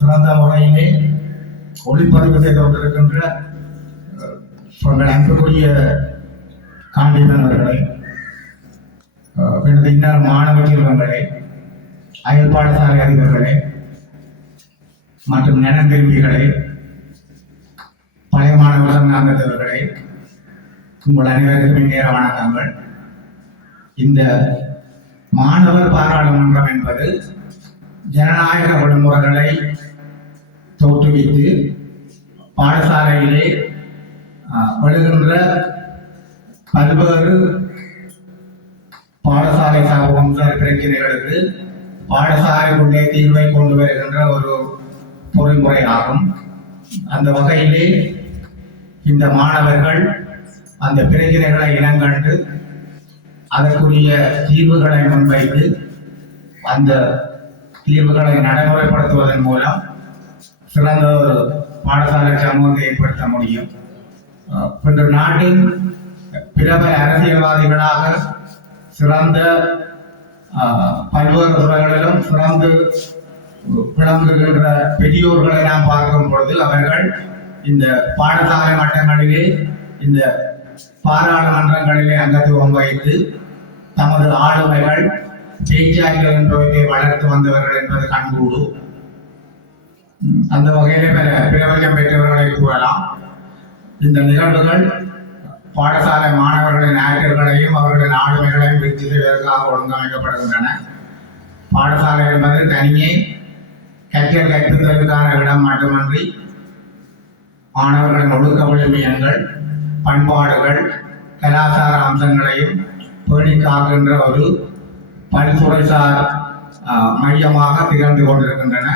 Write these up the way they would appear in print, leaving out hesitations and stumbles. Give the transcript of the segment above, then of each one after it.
சிறந்த முறையிலே ஒளிப்பதிவு செய்து கொண்டிருக்கின்ற உங்கள் அன்புக்குரிய காண்டிமன் அவர்களை, எனது இன்னொரு மாணவ செல்வங்களே, அயல் பாடசாலை அதிபர்களே மற்றும் நலன்விரும்பிகளே, பழைய மாணவர் சங்க அங்கத்தவர்களே, உங்கள் அனைவருக்கும் இந்நேர வணக்கங்கள். இந்த மாணவர் பாராளுமன்றம் என்பது ஜனநாயக விடுமுறைகளை தோற்றுவித்து பாடசாலையிலே வருகின்ற பல்வேறு பாடசாலை சார்ந்த பிரச்சனைகளுக்கு பாடசாலைக்குள்ளே தீர்வை கொண்டு வருகின்ற ஒரு பொறிமுறை ஆகும். அந்த வகையிலே இந்த மாணவர்கள் அந்த பிரச்சனைகளை இனங்கண்டு அதற்குரிய தீர்வுகளை முன்வைத்து அந்த தீர்வுகளை நடைமுறைப்படுத்துவதன் மூலம் சிறந்த ஒரு பாடசாலை சமூகத்தை ஏற்படுத்த முடியும். இன்று நாட்டின் பிரபல அரசியல்வாதிகளாக சிறந்த பல்வேறு துறைகளிலும் சிறந்து விளங்குகின்ற பெரியோர்களை நாம் பார்க்கும் பொழுது அவர்கள் இந்த பாடசாலை மட்டங்களிலே இந்த பாராளுமன்றங்களிலே அங்கத்துவம் வைத்து தமது ஆளுமைகள் பேச்சாளர்கள் என்பவற்றை வளர்த்து வந்தவர்கள் என்பது கண்கூடு. அந்த வகையிலே பல பிரபலம் பெற்றவர்களை கூறலாம். இந்த நிகழ்வுகள் பாடசாலை மாணவர்களின் ஆற்றல்களையும் அவர்களின் ஆளுமைகளையும் விருத்தி செய்வதற்காக ஒழுங்கமைக்கப்படுகின்றன. பாடசாலை என்பது தனியே கற்றல் கற்பித்தலுக்கான இடம் மட்டுமன்றி மாணவர்களின் ஒழுக்க விழுமியங்கள், பண்பாடுகள், கலாச்சார அம்சங்களையும் பேணி காக்கின்ற ஒரு பல்துறைசார் மையமாக திகழ்ந்து கொண்டிருக்கின்றன.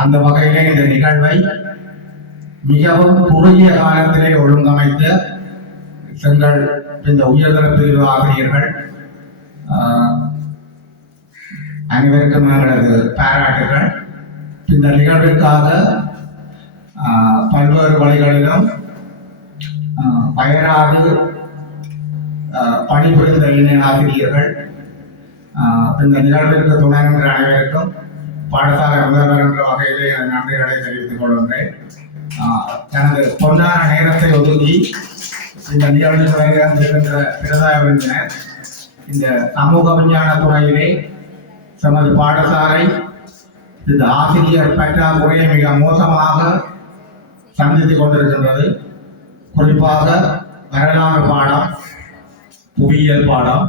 அந்த வகையிலே இந்த நிகழ்வை மிகவும் குறுகிய காலத்திலே ஒழுங்கமைத்த செங்கல் இந்த உயர்தர பிரிவு ஆசிரியர்கள் அனைவருக்கும் எங்களது பாராட்டுகள். இந்த நிகழ்விற்காக பல்வேறு வழிகளிலும் அயராது பணிபுரிந்த இணை ஆசிரியர்கள், இந்த நிகழ்விற்கு துணை நின்ற அனைவருக்கும் பாடசாலை முதல்வர் என்ற வகையிலே நன்றிகளை தெரிவித்துக் கொள்கின்றேன். தனது பொன்னான நேரத்தை ஒதுக்கி இந்த நிகழ்வில் வருகின்ற பிரதாய விருந்தினர், இந்த சமூக விஞ்ஞான துறையிலே நமது பாடசாலை இந்த ஆசிரியர் பற்றாக்குறையை மிக மோசமாக சந்தித்துக் கொண்டிருக்கின்றது. குறிப்பாக வரலாறு பாடம், புவியியல் பாடம்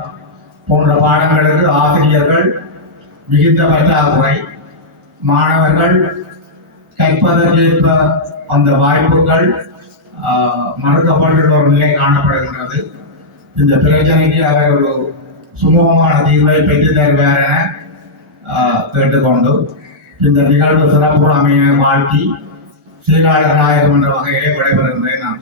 போன்ற பாடங்களுக்கு ஆசிரியர்கள் மிகுந்த பற்றாக்குறை, மாணவர்கள் கற்பதற்கேற்ப அந்த வாய்ப்புகள் மறுக்கப்பட்டுள்ள ஒரு நிலை காணப்படுகின்றது. இந்த பிரச்சனைக்கு அவர் ஒரு சுமூகமான தீர்வை பெற்றுத் தருவார் என கேட்டுக்கொண்டு இந்த நிகழ்வு சிறப்புடன் அமைய வாழ்த்தி சீராளர் நாயகம் என்ற வகையிலே விடைபெறுகின்றேன். நான்